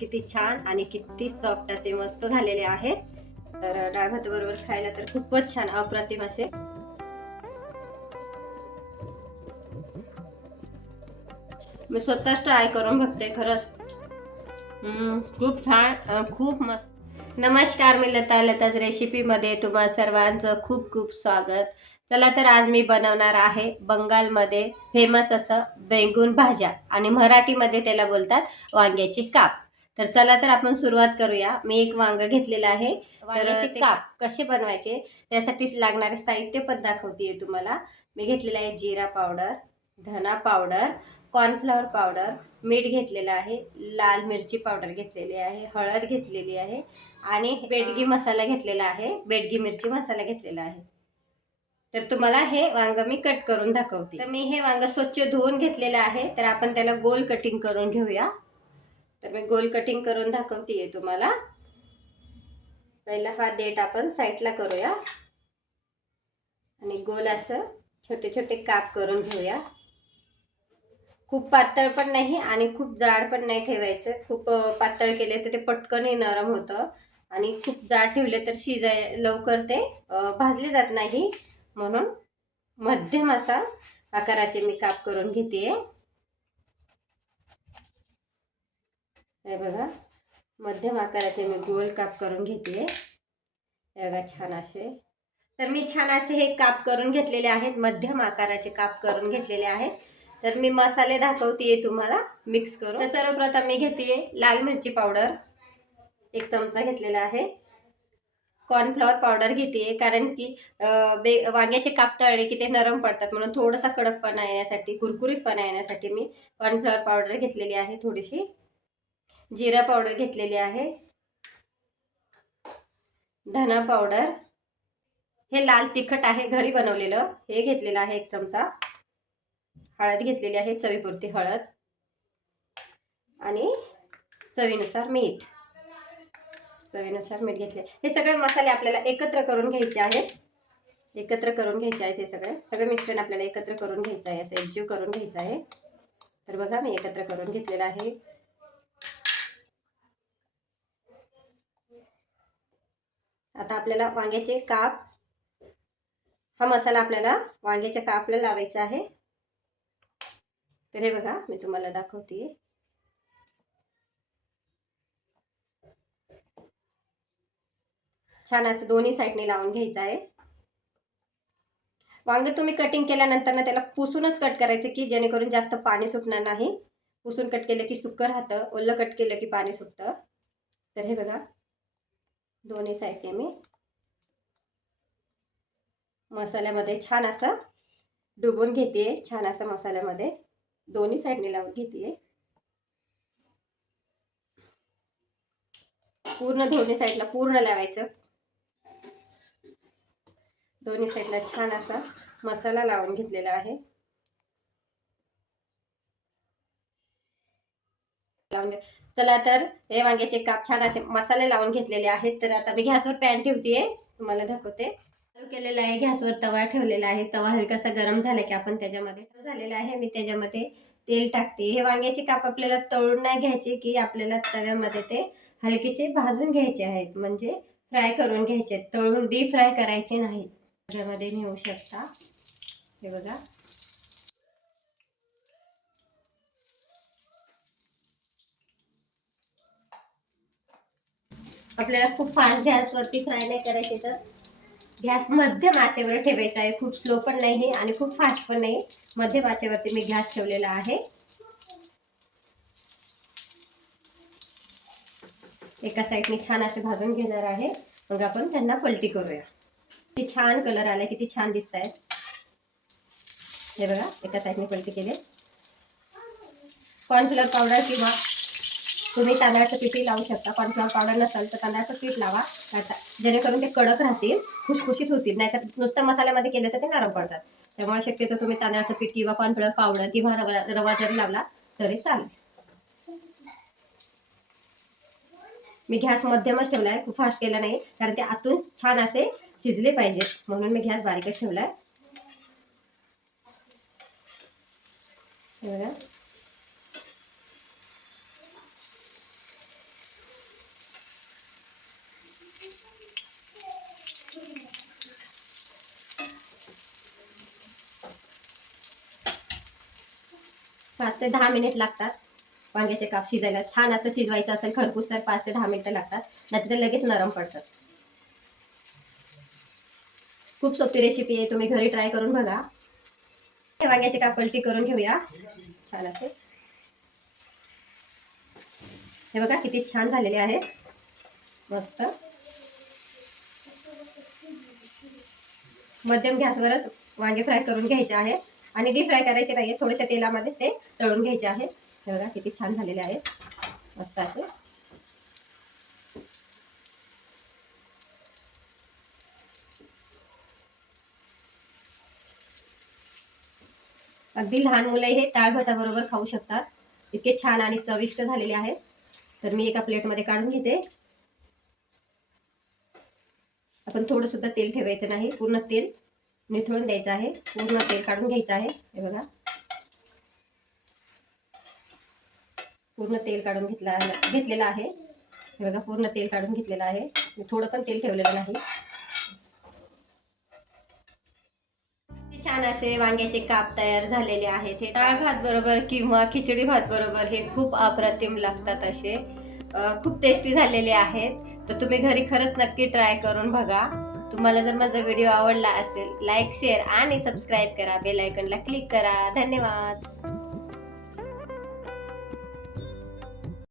किती छान आणि किती सॉफ्ट असे मस्त झालेले आहेत. तर डाळ भात बरोबर खायला तर खूपच छान अप्रतिम असे. मी स्वतःच ट्राय करून बघते खरंच. खूप छान खूप मस्त. नमस्कार मी लता लताच रेसिपीमध्ये तुम्हा सर्वांचं खूप खूप स्वागत. चला तर आज मी बनवणार आहे बंगालमध्ये फेमस असं बेंगून भाज्या. आणि मराठीमध्ये त्याला बोलतात वांग्याची काप. तर चला तर आपण सुरुवात करूया. मी एक वांग घेतलेलं आहे. तर ते काप कसे बनवायचे त्यासाठी लागणारे साहित्य पण दाखवते तुम्हाला. मी घेतलेलं आहे जिरा पावडर धना पावडर कॉर्नफ्लॉवर पावडर मीठ घेतलेलं आहे लाल मिरची पावडर घेतलेली आहे हळद घेतलेली आहे आणि बेडगी मसाला घेतलेला आहे बेडगी मिरची मसाला घेतलेला आहे. तर तुम्हाला हे वांग मी कट करून दाखवते. तर मी हे वांग स्वच्छ धुवून घेतलेलं आहे. तर आपण त्याला गोल कटिंग करून घेऊया. तर मी गोल कटिंग करून दाखवते आहे तुम्हाला. पहिला हा देठ आपण साईडला करूया. आणि गोल असं छोटे छोटे काप करून घेऊया. खूप पातळ पण नाही आणि खूप जाड पण नाही ठेवायचं. खूप पातळ केले तर ते पटकनही नरम होतं. आणि खूप जाड ठेवले तर शिजाय लवकर ते भाजले जात नाही. म्हणून मध्यम असा आकाराचे मी काप करून घेते हे बघा. मध्यम आकाराचे मी गोल काप करून घेते. हे बघा छान असे. तर मी छान असे हे काप करून घेतलेले आहेत. मध्यम आकाराचे काप करून घेतलेले आहेत. तर मी मसाले दाखवते तुम्हाला. मिक्स करून. तर सर्वप्रथम मी घेते लाल मिरची पावडर. एक चमचा घेतलेला आहे. कॉर्नफ्लॉवर पावडर घेते कारण की बे वांग्याचे काप तळले की ते नरम पडतात. म्हणून थोडासा कडकपणा येण्यासाठी कुरकुरीतपणा येण्यासाठी मी कॉर्नफ्लॉवर पावडर घेतलेली आहे थोडीशी. जिरा पावडर घेतलेली आहे. धना पावडर. हे लाल तिखट आहे घरी बनवलेलं. हे घेतलेलं आहे एक चमचा. हळद घेतलेली आहे चवीपुरती हळद. आणि चवीनुसार मीठ. चवीनुसार मीठ घेतले. हे सगळे मसाले आपल्याला एकत्र करून घ्यायचे आहेत. एकत्र करून घ्यायचे आहेत हे सगळे. सगळे मिश्रण आपल्याला एकत्र करून घ्यायचं आहे. असं एकजीव करून घ्यायचं आहे. तर बघा मी एकत्र करून घेतलेलं आहे. आता आपल्याला वांग्याचे काप हा मसाला आपल्याला वांग्याच्या कापला लावायचा आहे. तर हे बघा मी तुम्हाला दाखवते. छान असं दोन्ही साईडने लावून घ्यायचं आहे. वांग तुम्ही कटिंग केल्यानंतर ना त्याला पुसूनच कट करायचं की जेणेकरून जास्त पाणी सुटणार नाही. पुसून कट केलं की सुक्क राहतं ओलं कट केलं की पाणी सुटतं. तर हे बघा. दोन्ही साईडने मी मसाल्यामध्ये छान असं डुबून घेते. छान असं मसाल्यामध्ये दोन्ही साईडने लावून घेते. पूर्ण दोन्ही साईडला पूर्ण लावायचं. दोन्ही साईडला छान असा मसाला लावून घेतलेला आहे. लावून चला तर हे वांग्याचे काप छान असे मसाले लावून घेतलेले आहेत. तर आता मी गॅसवर पॅन ठेवते तुम्हाला दाखवते. केलेला आहे गॅसवर तवा ठेवलेला आहे. तवा हलकासा गरम झाला की आपण त्याच्यामध्ये झालेला आहे. मी त्याच्यामध्ये तेल टाकते. हे वांग्याचे काप आपल्याला तळून नाही घ्यायचे की आपल्याला तव्यामध्ये ते हलकेसे भाजून घ्यायचे आहेत. म्हणजे फ्राय करून घ्यायचे आहेत. तळून डीप फ्राय करायचे नाही. त्याच्यामध्ये नेऊ शकता. हे बघा. आपल्याला खूप फास्ट गॅसवरती फ्राय नाही करायचे तर. गॅस मध्यम आचेवर ठेवायचा आहे. खूप स्लो पण नाही आणि खूप फास्ट पण नाही मध्यम आचेवरती मी गॅस ठेवलेला आहे. एका साईडने छान असे भाजून घेणार आहे. मग आपण त्यांना पलटी करूया. किती छान कलर आला किती छान दिसत आहेत हे बघा एका साईडने पलटी केले. कॉर्नफ्लॉवर पावडर किंवा तुम्ही तांदळाचं पीठही लावू शकता. कॉर्नफ्लॉवर पावडर नसेल तर तांदळाचं पीठ लावा. आता जेणेकरून ते कडक राहतील खुशखुशीत होतील. नाहीतर नुसत्या मसाल्यामध्ये केलं तर ते नरम पडतात. त्यामुळे शक्यतो तुम्ही तांदळाचं पीठ किंवा कॉर्नफ्लॉवर पावडर किंवा रवा रवा जरी लावला तरी चालेल. मी गॅस मध्यमच ठेवला आहे खूप फास्ट केला नाही. कारण ते आतून छान असे शिजले पाहिजेत. म्हणून मी गॅस बारीकच ठेवला आहे पाच ते दहा मिनिट लागतात. वांग्याचे काप शिजायला. छान असं शिजवायचं असेल खरपूस तर पाच ते दहा मिनिटं लागतात. नाही तर लगेच नरम पडतात. खूप सोपी रेसिपी आहे. तुम्ही घरी ट्राय करून बघा. हे वांग्याचे काप पलटी करून घेऊया. छान असे. हे बघा किती छान झालेले आहे मस्त. मध्यम गॅसवरच वांगे फ्राय करून घ्यायचे आहेत. आणि डीप फ्राय करायचे नाही थोड्याशा तेलामध्ये ते तळून घ्यायचे आहे हे बघा किती छान झालेले आहेत. मस्त असे. अगदी लहान मुलं हे डाळ भाताबरोबर खाऊ शकतात. इतके छान आणि चविष्ट झालेले आहेत. तर मी एका प्लेटमध्ये काढून घेते. आपण थोडं सुद्धा तेल ठेवायचं नाही पूर्ण तेल. निथळून द्यायचं आहे. पूर्ण तेल काढून घ्यायचं आहे. हे बघा. पूर्ण तेल काढून घेतला घेतलेलं आहे. हे बघा पूर्ण तेल काढून घेतलेलं आहे. मी थोडं पण तेल ठेवलेलं नाही. छान असे वांग्याचे काप तयार झालेले आहेत. हे डाळ भात बरोबर किंवा खिचडी भात बरोबर हे खूप अप्रतिम लागतात असे. खूप टेस्टी झालेले आहेत. तर तुम्ही घरी खरंच नक्की ट्राय करून बघा. तुम्हाला जर माझा व्हिडिओ आवडला असेल लाईक शेअर आणि सबस्क्राईब करा. बेल आयकनला क्लिक करा. धन्यवाद.